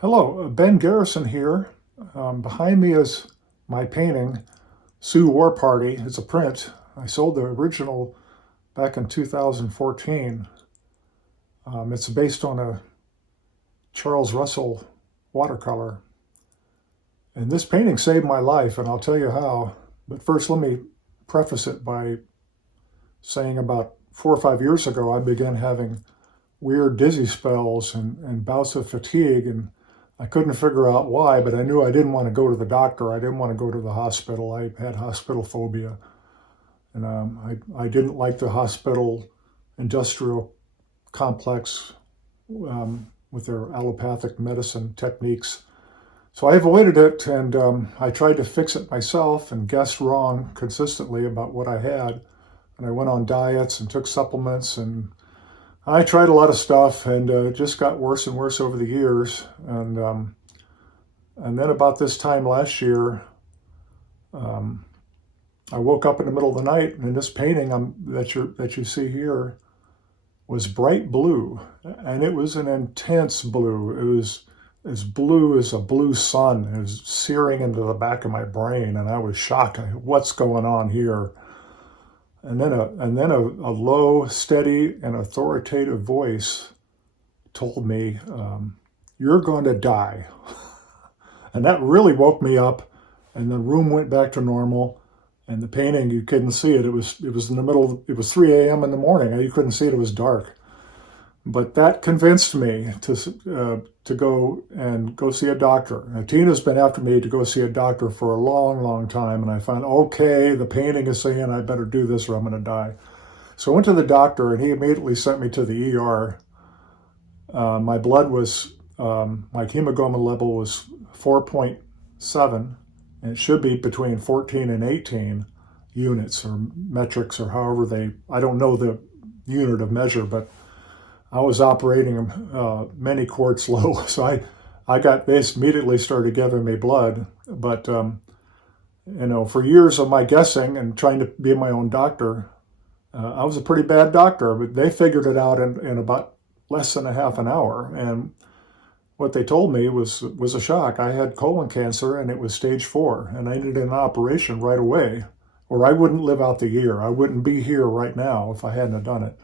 Hello, Ben Garrison here. Behind me is my painting, Sioux War Party. It's a print. I sold the original back in 2014. It's based on a Charles Russell watercolor. And this painting saved my life, and I'll tell you how. But first, let me preface it by saying about 4 or 5 years ago, I began having weird dizzy spells and bouts of fatigue, and I couldn't figure out why, but I knew I didn't want to go to the doctor. I didn't want to go to the hospital. I had hospital phobia, and I didn't like the hospital industrial complex with their allopathic medicine techniques. So I avoided it, and I tried to fix it myself and guessed wrong consistently about what I had. And I went on diets and took supplements, and I tried a lot of stuff, and it just got worse and worse over the years. And then about this time last year, I woke up in the middle of the night, and this painting that you see here was bright blue, and it was an intense blue. It was as blue as a blue sun. It was searing into the back of my brain, and I was shocked. What's going on here? And then a low, steady, and authoritative voice told me, "You're going to die." And that really woke me up. And the room went back to normal. And the painting, you couldn't see it. It was in the middle. It was 3 a.m. in the morning. You couldn't see it. It was dark. But that convinced me to go see a doctor. And Tina's been after me to go see a doctor for a long, long time. And I found, okay, the painting is saying I better do this or I'm going to die. So I went to the doctor, and he immediately sent me to the ER. My blood was, my hemoglobin level was 4.7. And it should be between 14 and 18 units or metrics or however I don't know the unit of measure, but I was operating many quarts low, so they immediately started giving me blood. But for years of my guessing and trying to be my own doctor, I was a pretty bad doctor. But they figured it out in about less than a half an hour. And what they told me was a shock. I had colon cancer, and it was stage 4, and I needed an operation right away, or I wouldn't live out the year. I wouldn't be here right now if I hadn't have done it.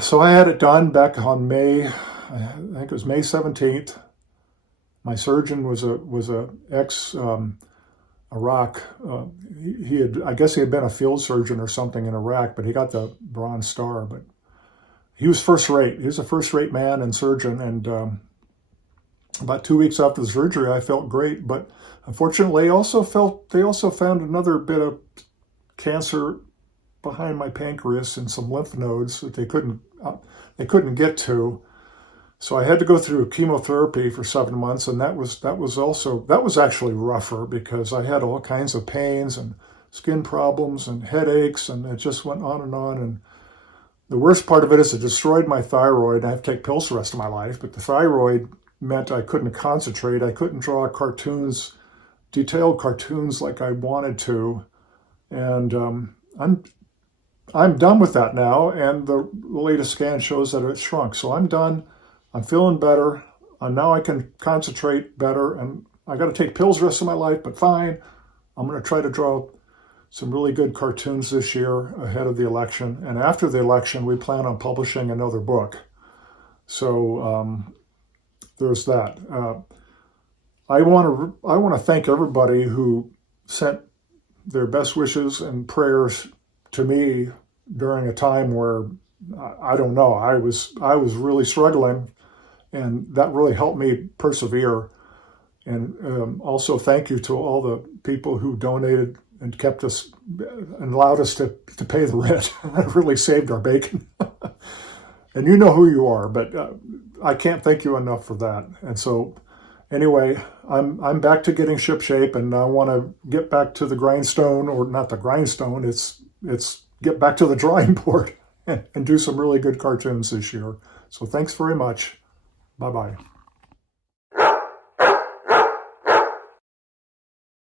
So I had it done back on I think it was May 17th. My surgeon was a ex Iraq. I guess he had been a field surgeon or something in Iraq, but he got the Bronze Star. But he was first rate. He was a first rate man and surgeon. And about 2 weeks after the surgery, I felt great. But unfortunately, they also found another bit of cancer behind my pancreas and some lymph nodes that they couldn't get to. So I had to go through chemotherapy for 7 months, and that was actually rougher because I had all kinds of pains and skin problems and headaches, and it just went on. And the worst part of it is it destroyed my thyroid. I have to take pills the rest of my life, but the thyroid meant I couldn't concentrate. I couldn't draw detailed cartoons like I wanted to. And I'm done with that now, and the latest scan shows that it shrunk. So I'm done. I'm feeling better. And now I can concentrate better, and I got to take pills the rest of my life, but fine. I'm going to try to draw some really good cartoons this year ahead of the election. And after the election, we plan on publishing another book. So there's that. I want to thank everybody who sent their best wishes and prayers to me during a time where I don't know, I was really struggling, and that really helped me persevere. And also thank you to all the people who donated and kept us and allowed us to pay the rent. It really saved our bacon. And you know who you are, but I can't thank you enough for that. And so anyway, I'm back to getting shipshape, and I want to get back to the grindstone, or not the grindstone, it's get back to the drawing board and do some really good cartoons this year. So thanks very much. Bye-bye.